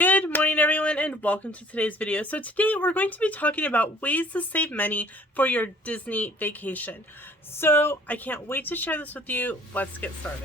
Good morning, everyone, and welcome to today's video. So today we're going to be talking about ways to save money for your Disney vacation. So I can't wait to share this with you. Let's get started.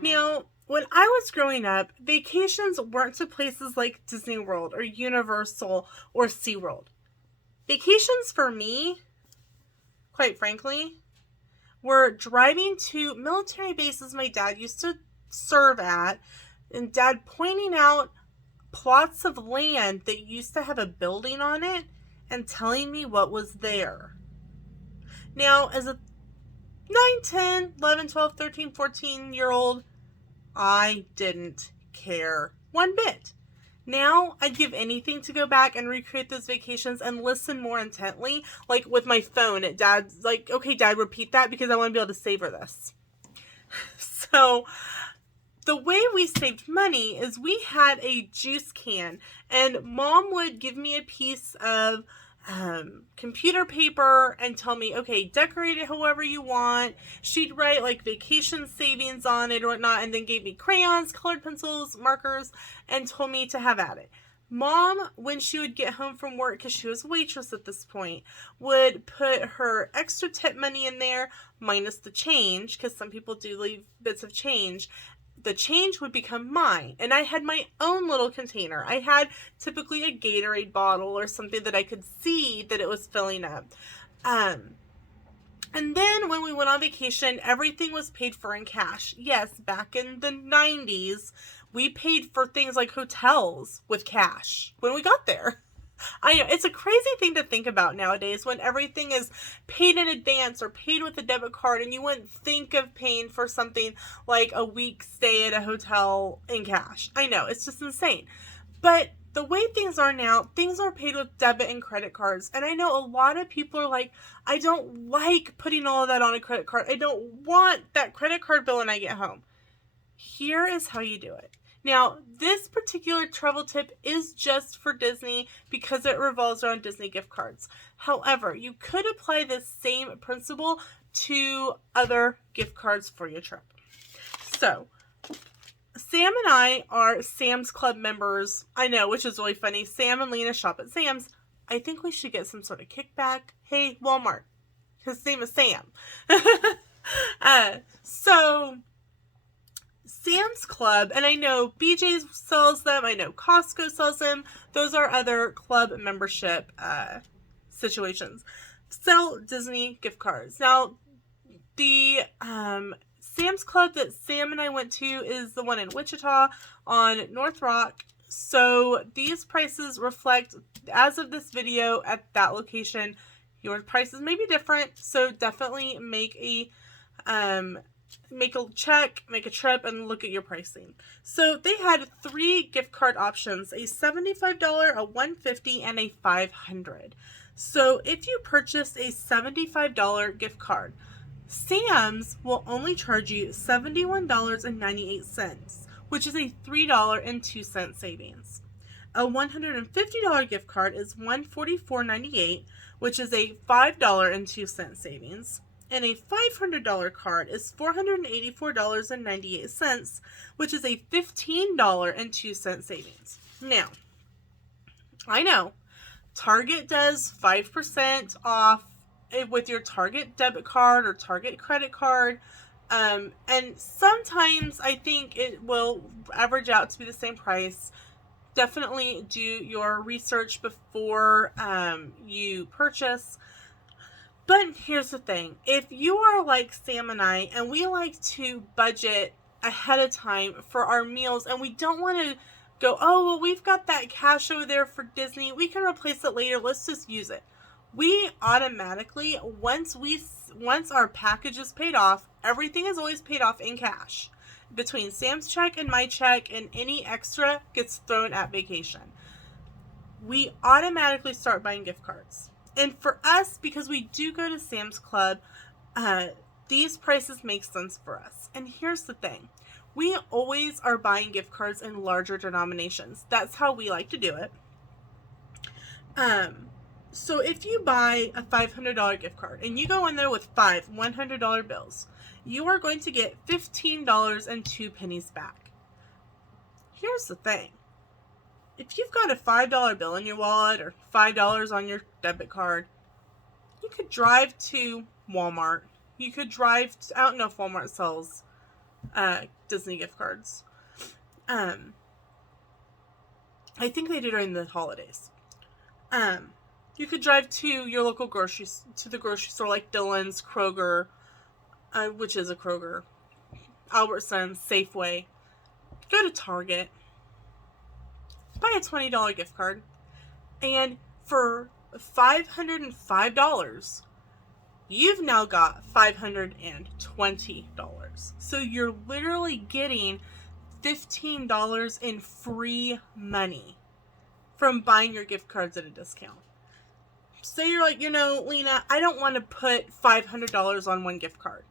Now, when I was growing up, vacations weren't to places like Disney World or Universal or SeaWorld. Vacations for me, quite frankly, were driving to military bases my dad used to serve at, and dad pointing out plots of land that used to have a building on it and telling me what was there. Now, as a 9, 10, 11, 12, 13, 14-year-old, I didn't care one bit. Now, I'd give anything to go back and recreate those vacations and listen more intently, like with my phone at Dad's, like, okay, Dad, repeat that because I want to be able to savor this. So, the way we saved money is we had a juice can, and Mom would give me a piece of computer paper and tell me, okay, decorate it however you want. She'd write like vacation savings on it or whatnot, and then gave me crayons, colored pencils, markers, and told me to have at it. Mom, when she would get home from work, because she was a waitress at this point, would put her extra tip money in there, minus the change, because some people do leave bits of change. The change would become mine, and I had my own little container. I had typically a Gatorade bottle or something that I could see that it was filling up. And then when we went on vacation, everything was paid for in cash. Yes, back in the 90s, we paid for things like hotels with cash when we got there. I know, it's a crazy thing to think about nowadays when everything is paid in advance or paid with a debit card, and you wouldn't think of paying for something like a week's stay at a hotel in cash. I know, it's just insane. But the way things are now, things are paid with debit and credit cards. And I know a lot of people are like, I don't like putting all of that on a credit card. I don't want that credit card bill when I get home. Here is how you do it. Now, this particular travel tip is just for Disney because it revolves around Disney gift cards. However, you could apply this same principle to other gift cards for your trip. So, Sam and I are Sam's Club members. I know, which is really funny. Sam and Lena shop at Sam's. I think we should get some sort of kickback. Hey, Walmart. His name is Sam. So Sam's Club, and I know BJ's sells them, I know Costco sells them, those are other club membership situations, sell Disney gift cards. Now, the Sam's Club that Sam and I went to is the one in Wichita on North Rock, so these prices reflect, as of this video, at that location. Your prices may be different, so definitely make a check, make a trip, and look at your pricing. So they had 3 gift card options, a $75, a $150, and a $500. So if you purchase a $75 gift card, Sam's will only charge you $71.98, which is a $3.02 savings. A $150 gift card is $144.98, which is a $5.02 savings. And a $500 card is $484.98, which is a $15.02 savings. Now, I know Target does 5% off with your Target debit card or Target credit card. And sometimes I think it will average out to be the same price. Definitely do your research before you purchase. But here's the thing. If you are like Sam and I, and we like to budget ahead of time for our meals, and we don't want to go, oh, well, we've got that cash over there for Disney, we can replace it later, let's just use it. We automatically, once our package is paid off, everything is always paid off in cash. Between Sam's check and my check, and any extra gets thrown at vacation. We automatically start buying gift cards. And for us, because we do go to Sam's Club, these prices make sense for us. And here's the thing. We always are buying gift cards in larger denominations. That's how we like to do it. So if you buy a $500 gift card and you go in there with 5 $100 bills, you are going to get $15.02 back. Here's the thing. If you've got a $5 bill in your wallet or $5 on your debit card, you could drive to Walmart. You could drive to, I don't know if Walmart sells Disney gift cards. I think they do during the holidays. You could drive to your local to the grocery store like Dillon's, Kroger, which is a Kroger, Albertsons, Safeway. Go to Target. Buy a $20 gift card. And for $505, you've now got $520. So you're literally getting $15 in free money from buying your gift cards at a discount. Say you're like, Lena, I don't want to put $500 on one gift card.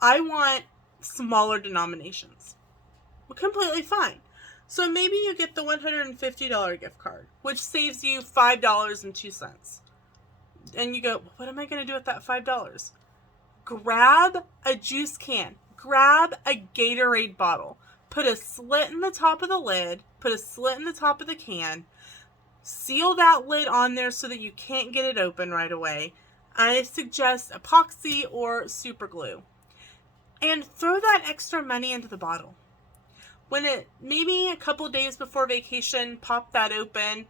I want smaller denominations. Well, completely fine. So maybe you get the $150 gift card, which saves you $5.02. And you go, what am I going to do with that $5? Grab a juice can. Grab a Gatorade bottle. Put a slit in the top of the lid. Put a slit in the top of the can. Seal that lid on there so that you can't get it open right away. I suggest epoxy or super glue. And throw that extra money into the bottle. When maybe a couple days before vacation, pop that open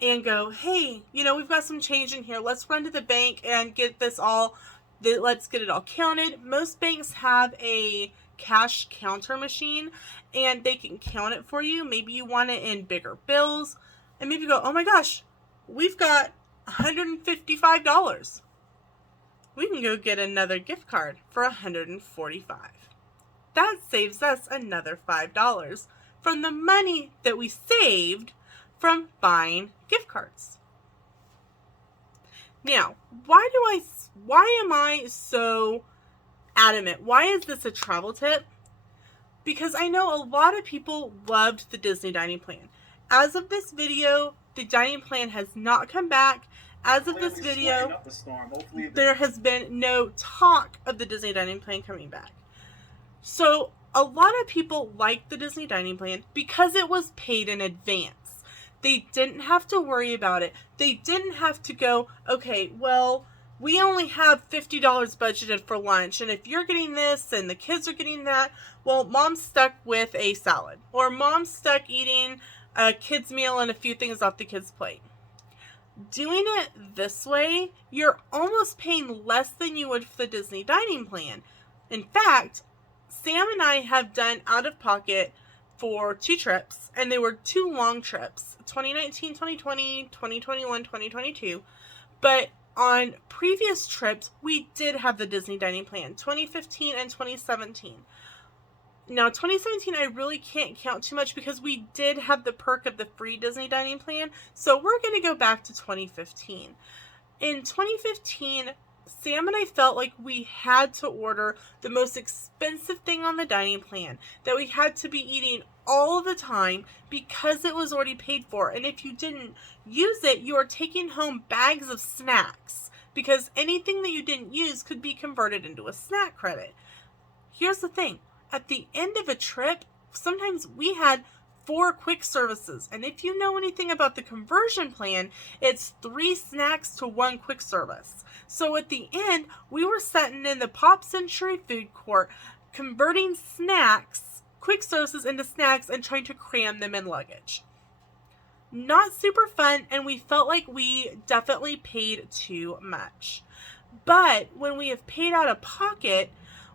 and go, hey, we've got some change in here. Let's run to the bank and get let's get it all counted. Most banks have a cash counter machine and they can count it for you. Maybe you want it in bigger bills. And maybe go, oh my gosh, we've got $155. We can go get another gift card for $145. That saves us another $5 from the money that we saved from buying gift cards. Now, why am I so adamant? Why is this a travel tip? Because I know a lot of people loved the Disney dining plan. As of this video, the dining plan has not come back. As of this video, there has been no talk of the Disney dining plan coming back. So a lot of people like the Disney dining plan because it was paid in advance. They didn't have to worry about it. They didn't have to go, okay, well, we only have $50 budgeted for lunch. And if you're getting this and the kids are getting that, well, mom's stuck with a salad. Or mom's stuck eating a kid's meal and a few things off the kid's plate. Doing it this way, you're almost paying less than you would for the Disney dining plan. In fact, Sam and I have done out of pocket for 2 trips, and they were 2 long trips, 2019, 2020, 2021, 2022. But on previous trips, we did have the Disney dining plan, 2015 and 2017. Now, 2017, I really can't count too much because we did have the perk of the free Disney dining plan. So we're going to go back to 2015. In 2015, Sam and I felt like we had to order the most expensive thing on the dining plan, that we had to be eating all the time because it was already paid for. And if you didn't use it, you are taking home bags of snacks because anything that you didn't use could be converted into a snack credit. Here's the thing. At the end of a trip, sometimes we had 4 quick services. And if you know anything about the conversion plan, it's 3 snacks to 1 quick service. So at the end, we were sitting in the Pop Century food court, converting snacks, quick services into snacks and trying to cram them in luggage. Not super fun, and we felt like we definitely paid too much. But when we have paid out of pocket,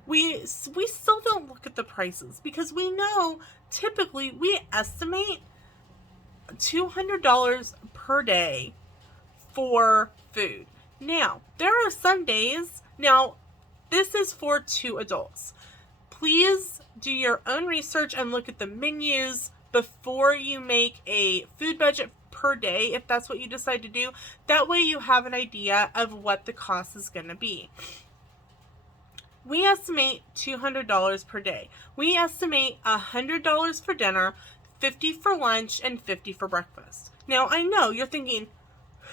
we still don't look at the prices because we know typically we estimate $200 per day for food. Now, there are some days, now this is for 2 adults. Please do your own research and look at the menus before you make a food budget per day if that's what you decide to do. That way you have an idea of what the cost is going to be. We estimate $200 per day. We estimate $100 for dinner, $50 for lunch, and $50 for breakfast. Now, I know you're thinking,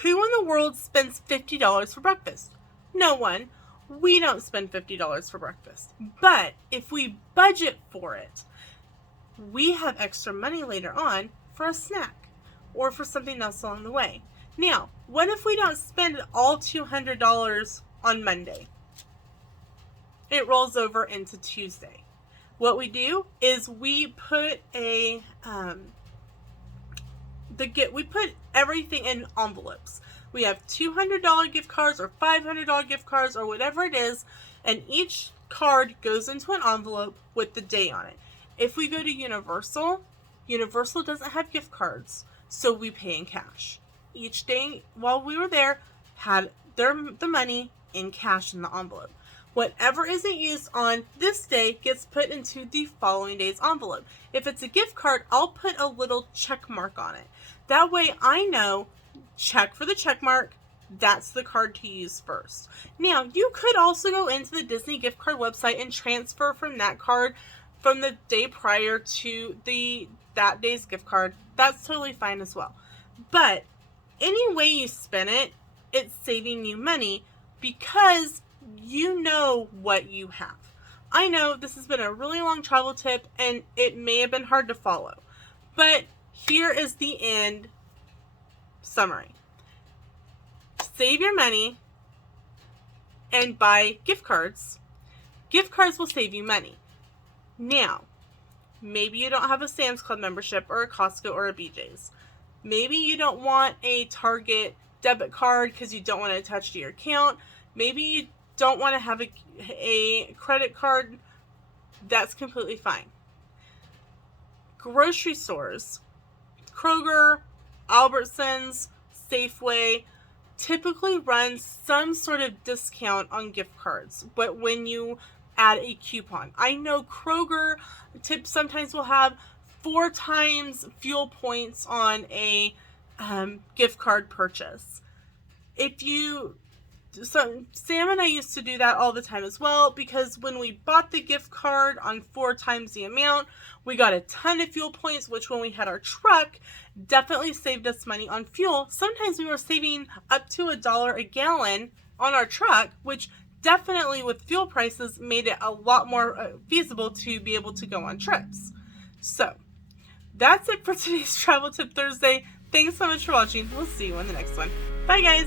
who in the world spends $50 for breakfast? No one. we don't spend $50 for breakfast. But if we budget for it, we have extra money later on for a snack or for something else along the way. Now, what if we don't spend all $200 on Monday? It rolls over into Tuesday. What we do is we put we put everything in envelopes. We have $200 gift cards or $500 gift cards or whatever it is, and each card goes into an envelope with the day on it. If we go to Universal, Universal doesn't have gift cards, so we pay in cash. Each day while we were there had the money in cash in the envelope. Whatever isn't used on this day gets put into the following day's envelope. If it's a gift card, I'll put a little check mark on it. That way I know, check for the check mark, that's the card to use first. Now, you could also go into the Disney gift card website and transfer from that card from the day prior to that day's gift card. That's totally fine as well. But any way you spin it, it's saving you money because you know what you have. I know this has been a really long travel tip and it may have been hard to follow, but here is the end summary. Save your money and buy gift cards. Gift cards will save you money. Now, maybe you don't have a Sam's Club membership or a Costco or a BJ's. Maybe you don't want a Target debit card because you don't want it attached to your account. Maybe you don't want to have a credit card. That's completely fine. Grocery stores, Kroger, Albertsons, Safeway, typically run some sort of discount on gift cards, but when you add a coupon. I know Kroger sometimes will have 4 times fuel points on a gift card purchase. So Sam and I used to do that all the time as well, because when we bought the gift card on 4 times the amount, we got a ton of fuel points, which when we had our truck, definitely saved us money on fuel. Sometimes we were saving up to $1 a gallon on our truck, which definitely with fuel prices made it a lot more feasible to be able to go on trips. So that's it for today's Travel Tip Thursday. Thanks so much for watching. We'll see you on the next one. Bye, guys.